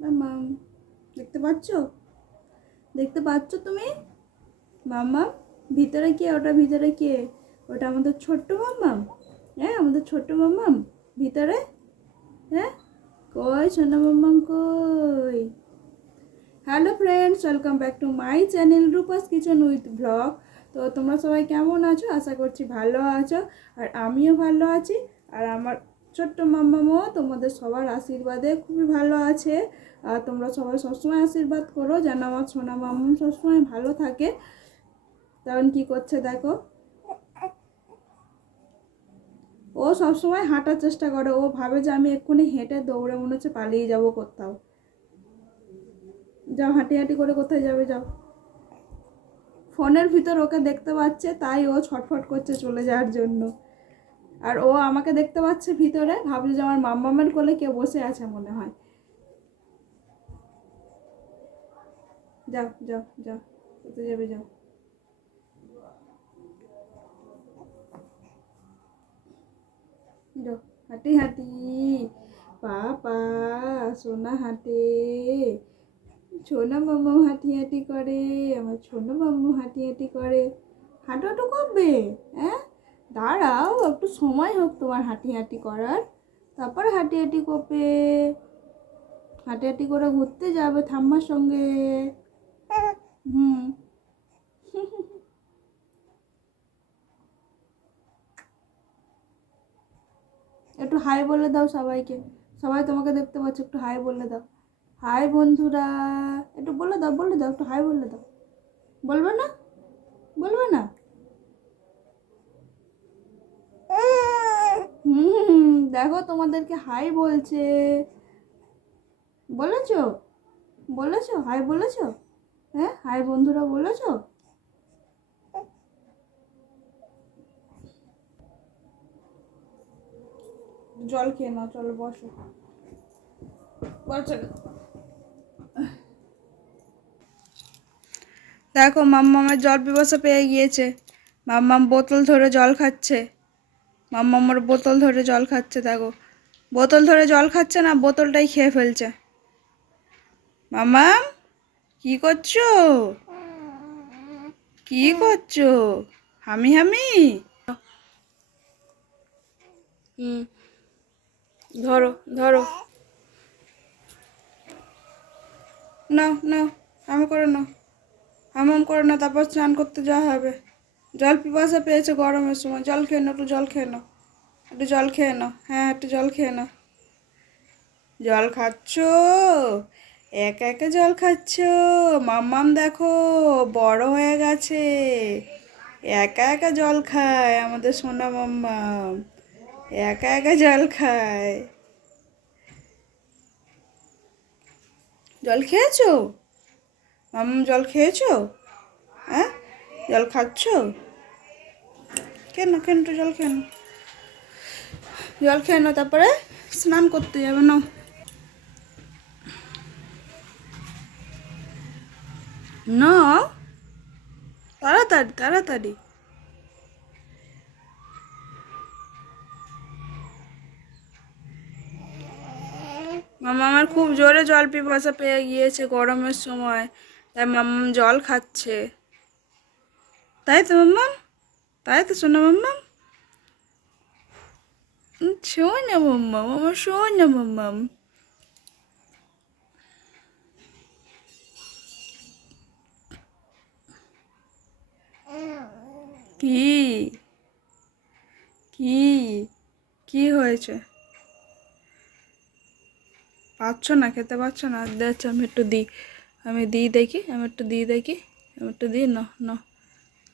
মাম্মাম দেখতে পাচ্ছ? দেখতে পাচ্ছ তুমি? মাম্মাম ভিতরে কে? ওটা ভিতরে কে? ওটা আমাদের ছোট্ট মাম্মাম। হ্যাঁ, আমাদের ছোট্ট মাম্মাম ভিতরে। হ্যাঁ, কই সোনা মাম্মাম কই? Hello friends, welcome back to my channel Rupa's kitchen with blog. তো তোমরা সবাই কেমন আছো? আশা করছি ভালো আছো, আর আমিও ভালো আছি। আর আমার ছোট্ট মাম্মামও তোমাদের সবার আশীর্বাদে খুবই ভালো আছে। আর তোমরা সবাই সবসময় আশীর্বাদ করো যেন আমার সোনা মাম্মাম সবসময় ভালো থাকে। তখন কি করছে দেখো, ও সবসময় হাঁটার চেষ্টা করে। ও ভাবে যে আমি এক্ষুনি হেঁটে দৌড়ে মনে হচ্ছে পালিয়ে যাবো কোথাও। যাও, হাঁটি হাঁটি করে কোথায় যাবে, যাও। ফোনের ভিতর ওকে দেখতে পাচ্ছে, তাই ও ছটফট করছে চলে যাওয়ার জন্য। আর ও আমাকে দেখতে পাচ্ছে ভিতরে, ভাবছে যে আমার মাম্মামের কোলে কেউ বসে আছে মনে হয়। যাও যাও যাও, কোথায় যাবে, যাও। যাও, হাঁটি হাঁটি। পাপা সোনা হাঁটে, সোনা মাম্মু হাঁটি হাঁটি করে, আমার সোনা মাম্মু হাঁটি হাঁটি করে। হাঁটো হাঁটো করবে? হ্যাঁ, দাঁড়াও একটু সময় হোক তোমার হাঁটি হাঁটি করার, তারপরে হাঁটি হাঁটি করবে। হাঁটি হাঁটি করে ঘুরতে যাবে ঠাম্মার সঙ্গে। হুম। একটু হাই বলে দাও সবাইকে। সবাই তোমাকে দেখতে পাচ্ছে, একটু হাই বলে দাও। হাই বন্ধুরা, একটু বলে দাও, বলে দাও, একটু হাই বলে দাও। বলবে না? বলবে না? দেখো তোমাদেরকে হাই বলছে। বলেছো? বলেছো হাই বলেছো? হ্যাঁ, হাই বন্ধুরা বলেছো? জল খেয়ে নাও, চলো বসো। বসো। দেখো মাম্মামের জল পিপাসা পেয়ে গিয়েছে। মাম্মাম বোতল ধরে জল খাচ্ছে। মাম্মামের বোতল ধরে জল খাচ্ছে, দেখো। বোতল ধরে জল খাচ্ছে না, বোতলটাই খেয়ে ফেলছে। মাম্মাম কি করছো? কি করছো? হামি হামি। হুম, ধরো ধরো। নাও নাও, হামি করে নাও। হামাম করে না, তারপর স্নান করতে যাওয়া হবে। জল পিপাসা পেয়েছে গরমের সময়, জল খেয়ে নাও, একটু জল খেয়ে নাও। একটু জল খেয়ে নাও, হ্যাঁ একটু জল খেয়ে নাও। জল খাচ্ছ? একা একা জল খাচ্ছ? মাম্মাম দেখো বড় হয়ে গেছে, একা একা জল খায় আমাদের সোনা মাম্মাম। একা একা জল খায়। জল খেয়েছো? মাম্মাম জল খেয়েছো? হ্যাঁ, জল খাচ্ছ? কেন কেন, একটু জল খেয়ে নাও। জল খেয়ে নাও, তারপরে স্নান করতে যাবে না? না, তাড়াতাড়ি তাড়াতাড়ি। মামা আমার খুব জোরে জল পিপাসা পেয়ে গিয়েছে গরমের সময়, তাই মাম্মাম জল খাচ্ছে। তাই তো মাম্মাম, তাই তো শোনো মাম্মাম। শোনো মাম্মাম, আমার শোনো মাম্মাম। কি কি কি হয়েছে? পাচ্ছ না, খেতে পাচ্ছ না? দেখছি আমি একটু দিই, আমি দিই দেখি, আমি একটু দিই দেখি, আমি একটু দিই না না।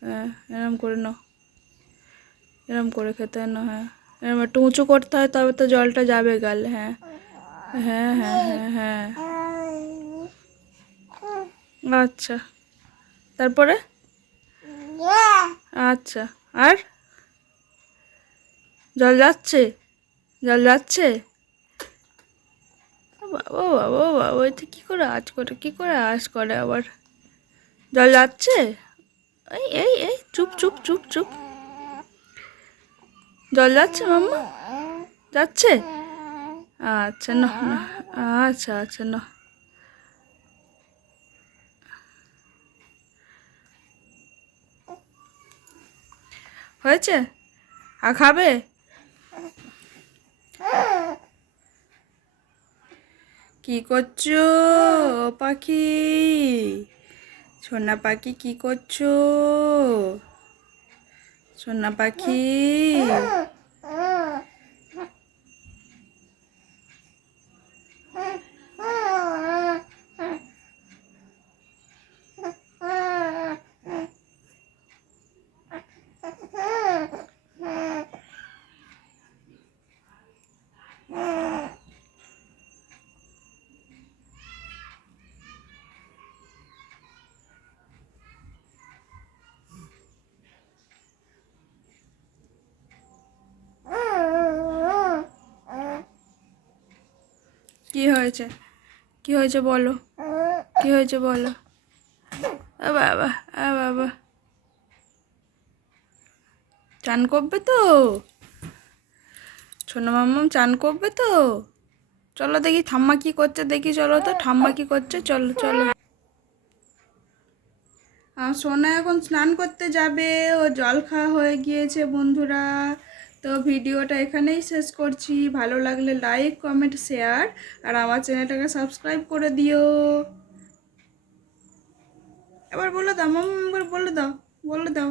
হ্যাঁ, এরম করে নাও, এরম করে খেতে হয় না। হ্যাঁ, এরম একটু উঁচু করতে হয়, তবে তো জলটা যাবে গালে। হ্যাঁ হ্যাঁ হ্যাঁ হ্যাঁ হ্যাঁ। আচ্ছা, তারপরে? আচ্ছা, আর জল যাচ্ছে? জল যাচ্ছে? বাবা বাবা বাবা, এটা কী করে আজ করে, কী করে আজ করে আবার? জল যাচ্ছে? এই এই এই চুপ চুপ চুপ চুপ। জল যাচ্ছে মাম্মা? যাচ্ছে? আচ্ছা না না, আচ্ছা আচ্ছা না। হয়েছে? আর খাবে? কি করছো পাখি? সোনা পাখি কি করছো? সোনা পাখি কি হয়েছে? কি হয়েছে বলো? কি হয়েছে বলো? আ বাবা, আ বাবা, চান করবে তো? সোনা মাম্মাম চান করবে তো? চলো দেখি ঠাম্মা কি করছে, দেখি চলো তো ঠাম্মা কি করছে, চলো চলো। সোনা এখন স্নান করতে যাবে, ও জল খাওয়া হয়ে গিয়েছে বন্ধুরা। তো ভিডিওটা এখানেই শেষ করছি। ভালো লাগলে লাইক কমেন্ট শেয়ার আর আমার চ্যানেলটাকে সাবস্ক্রাইব করে দিও। এবার বলে দাও মাম্মা, এবার বলে দাও, বলে দাও,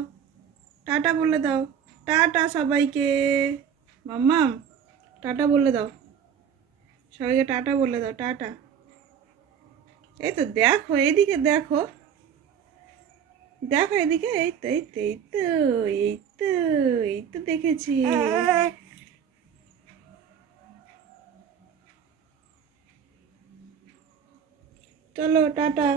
টাটা বলে দাও, টাটা সবাইকে। মাম্মাম টাটা বলে দাও, সবাইকে টাটা বলে দাও, টাটা। এই তো দেখো, এইদিকে দেখো, দেখো এদিকে, এই তো এই তো এই তো এই তো এই তো দেখেছি। চলো টাটা।